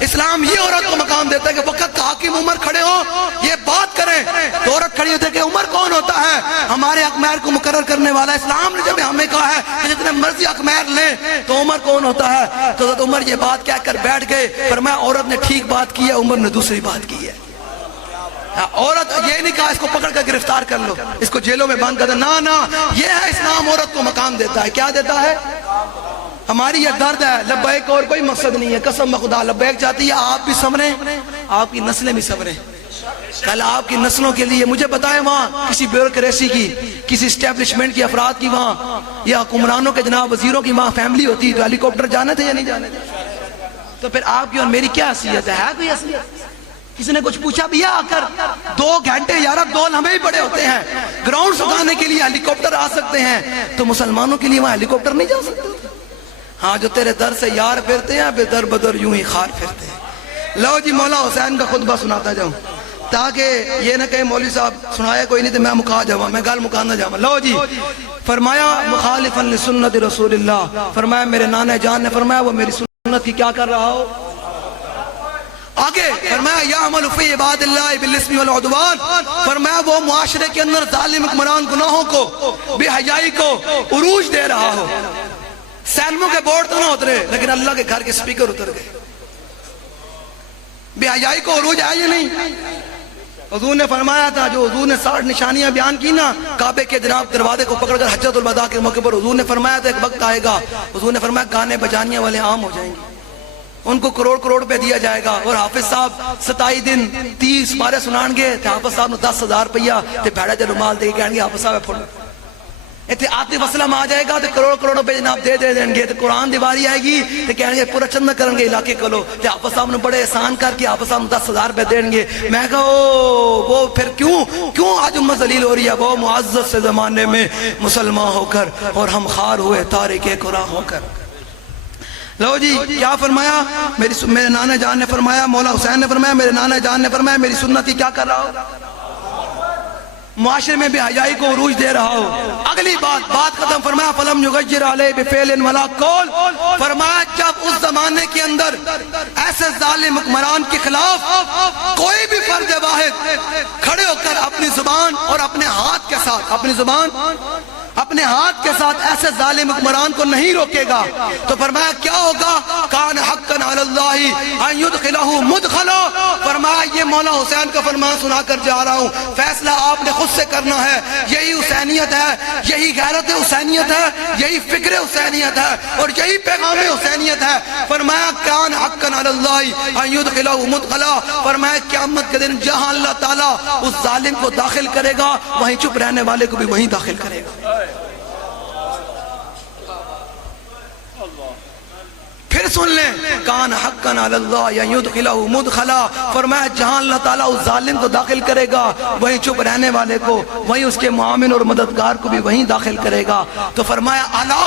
اسلام یہ عورت کو مقام دیتا ہے کہ وقت کا حاکم عمر کھڑے ہو یہ بات کریں، تو عورت کھڑی ہوتی ہے کہ عمر کون ہوتا ہے ہمارے حق مہر کو مقرر کرنے والا؟ اسلام نے جب ہمیں کہا ہے کہ جتنے مرضی حق مہر لیں تو عمر کون ہوتا ہے؟ تو حضرت عمر یہ بات کہہ کر بیٹھ گئے، فرمایا عورت نے ٹھیک بات کی ہے، عمر نے دوسری بات کی ہے۔ عورت یہ نہیں کہا اس کو پکڑ کر گرفتار کر لو، اس کو جیلوں میں بند کر دو، نہ یہ ہے اسلام عورت کو مقام دیتا ہے۔ کیا دیتا ہے؟ ہماری یہ درد ہے، لبیک اور کوئی مقصد نہیں ہے، قسم بخدا لبیک چاہتی ہے آپ بھی سمریں، آپ کی نسلیں بھی سمریں۔ کل آپ کی نسلوں کے لیے مجھے بتائیں وہاں کسی بیوروکریسی کی کسی اسٹیبلشمنٹ کی افراد کی وہاں یا حکمرانوں کے جناب وزیروں کی وہاں فیملی ہوتی تو ہیلی کاپٹر جانے تھے یا نہیں جانے تھے؟ تو پھر آپ کی اور میری کیا حیثیت ہے کوئی حیثیت؟ کسی نے کچھ پوچھا بھیا آ کر 2 گھنٹے یارہ 2 لمحے ہی بڑے ہوتے ہیں گراؤنڈ سجانے کے لیے ہیلی کاپٹر آ سکتے ہیں تو مسلمانوں کے لیے وہاں ہیلی کاپٹر نہیں جا سکتے؟ ہاں جو تیرے در سے یار پھرتے ہیں پھر در بدر یوں ہی خار پھرتے ہیں۔ لو جی مولا حسین کا خطبہ سناتا جاؤں تاکہ یہ نہ کہیں مولوی صاحب سنایا کوئی نہیں تو میں مکا جاؤں، میں گال مکانا جاؤں۔ لو جی فرمایا مخالفا لسنت رسول اللہ، فرمایا میرے نانا جان نے فرمایا وہ میری سنت کی کیا کر رہا ہو؟ آگے فرمایا یعمل فی عباد اللہ بالاسم والعدوان، فرمایا وہ معاشرے کے اندر ظالم حکمران گناہوں کو بے حیائی کو عروج دے رہا ہو۔ سینموں کے بورڈ تو نہ اترے لیکن اللہ کے گھر کے سپیکر اتر گئے۔ بے حیائی کو عروج ہے یا نہیں؟ حضور نے فرمایا تھا جو حضور نے 60 نشانیاں بیان کی نا کعبے کے جناب دروازے کو پکڑ کر حجۃ الوداع کے موقع پر حضور نے فرمایا تھا ایک وقت آئے گا، حضور نے فرمایا گانے بجانیاں والے عام ہو جائیں گے، ان کو کروڑ کروڑ پہ دیا جائے گا، اور حافظ صاحب 27 دن 30 بارے سنان گے تو حافظ صاحب نے 10,000 روپیہ تے بھیڑا جا رومال دے کے کہیں گے حافظ صاحب پھڑ اتنے عاطف اسلم آ جائے گا تو کروڑ کروڑ روپے جناب دے دیں گے، تو قرآن دیواری آئے گی تو کہیں گے پورا چند کریں گے علاقے کو لو، تو حافظ صاحب نے بڑے احسان کر کے حافظ صاحب نے 10,000 روپے دیں گے۔ میں کہا وہ پھر کیوں آج امت ذلیل ہو رہی ہے؟ وہ معزز سے زمانے میں مسلمان ہو کر اور ہم خار ہوئے تارک قرآن ہو کر۔ لو جی کیا فرمایا؟ میرے نانا جان نے فرمایا، مولا حسین نے فرمایا، میرے نانا جان نے فرمایا میری سنت ہی کیا کر رہا ہو؟ معاشرے میں بے حیائی کو عروج دے رہا ہو۔ اگلی بات ختم، فرمایا فلم یغیر علیہ بفعل ولا قول، فرمایا جب اس زمانے کے اندر ایسے ظالم حکمران کے خلاف کوئی بھی فرد واحد کھڑے ہو کر اپنی زبان اور اپنے ہاتھ کے ساتھ اپنے ہاتھ کے ساتھ ایسے ظالم حکمران کو نہیں روکے گا تو فرمایا کیا ہوگا؟ کان حقا علی اللہ ان یدخلہ مدخلا، فرمایا یہ مولا حسین کا فرمان سنا کر جا رہا ہوں، فیصلہ آپ نے خود سے کرنا ہے، یہی حسینیت ہے، یہی غیرت حسینیت ہے، یہی فکر حسینیت ہے اور یہی پیغام حسینیت ہے۔ فرمایا کان حقا علی اللہ ان یدخلہ مدخلا، فرمایا قیامت کے دن جہاں اللہ تعالیٰ اس ظالم کو داخل کرے گا وہیں چپ رہنے والے کو بھی وہیں داخل کرے گا۔ پھر سن لیں کان حقا علی اللہ یدخلہ مدخلا، فرمایا جہاں اللہ تعالیٰ اس ظالم کو داخل کرے گا وہیں چپ رہنے والے کو وہیں اس کے معاون اور مددگار کو بھی وہیں داخل کرے گا۔ تو فرمایا الا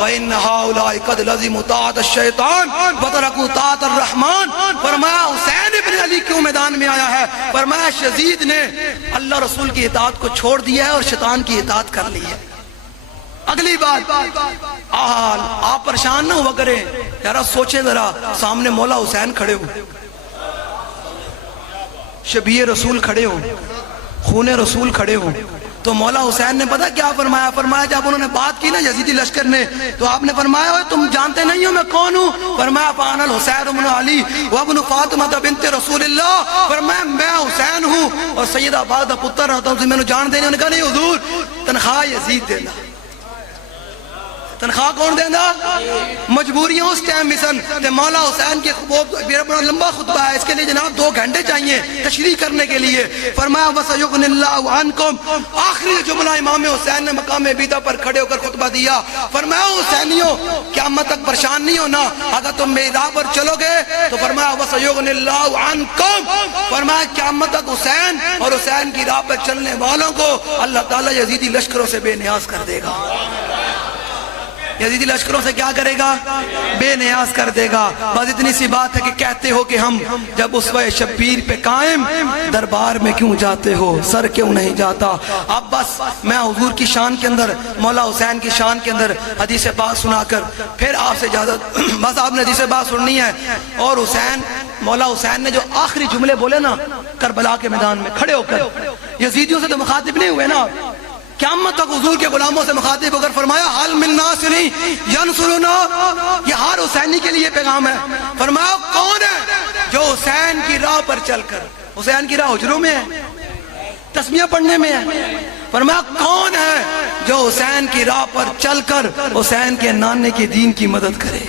وان هؤلاء قد لزموا طاعة الشیطان وترکوا طاعة الرحمن، فرمایا حسین ابن علی کیوں میدان میں آیا ہے؟ فرمایا یزید نے اللہ رسول کی اطاعت کو چھوڑ دیا ہے اور شیطان کی اطاعت کر لی ہے۔ اگلی بات آپ پریشان نہ ہوا کریں یارا، سوچیں ذرا سامنے مولا حسین کھڑے ہوں، شبیہ رسول کھڑے ہوں، خون رسول کھڑے ہوں، تو مولا حسین نے پتا کیا فرمایا؟ فرمایا جب انہوں نے بات کی نا یزیدی لشکر نے تو آپ نے فرمایا ہوئے تم جانتے نہیں ہو میں کون ہوں؟ فرمایا فان الحسین ابن علی وابن فاطمہ بنت رسول اللہ، فرمایا میں حسین ہوں اور سیدہ فاطمہ پتر ہوتا ہوں، میں نے جان دینے، انہوں نے کہا نہیں حضور تنخواہ یزید دینا۔ تنخواہ کون دینا؟ مجبوریاں اس ٹائم مثلا تے مولا حسین کے بڑا لمبا خطبہ ہے، اس کے لیے جناب 2 گھنٹے چاہیے تشریح کرنے کے لیے۔ فرمایا وَسَيُغْنِ اللَّهُ عَنْكُمْ، آخری جملہ امام حسین نے مقام بیدہ پر کھڑے ہو کر خطبہ دیا۔ فرمایا حسینیوں قیامت تک پریشان نہیں ہونا، اگر تم میری راہ پر چلو گے تو فرمایا وَسَيُغْنِ اللَّهُ عَنْكُمْ، فرمایا قیامت تک حسین اور حسین کی راہ پر چلنے والوں کو اللہ تعالیٰ یزیدی لشکروں سے بے نیاز کر دے گا۔ یزیدی لشکروں سے کیا کرے گا؟ بے نیاز کر دے گا۔ بس اتنی سی بات ہے کہ کہتے ہو کہ ہم جب اسوہ شبیر پہ قائم دربار میں کیوں جاتے ہو، سر کیوں نہیں جاتا؟ اب بس میں حضور کی شان کے اندر، مولا حسین کی شان کے اندر حدیث پاک سنا کر پھر آپ سے اجازت، بس آپ نے حدیث پاک سننی ہے۔ اور حسین، مولا حسین نے جو آخری جملے بولے نا کربلا کے میدان میں کھڑے ہو کر، یزیدیوں سے تو مخاطب نہیں ہوئے نا، قیامت تک حضور کے غلاموں سے مخاطب ہو کر فرمایا حل من ناصر ینصرنا، یہ ہر حسینی کے لیے پیغام ہے۔ فرمایا کون ہے جو حسین کی راہ پر چل کر، حسین کی راہ حجروں میں ہے، تسمیہ پڑھنے میں ہے، فرمایا کون ہے جو حسین کی راہ پر چل کر حسین کے نانے کے دین کی مدد کرے؟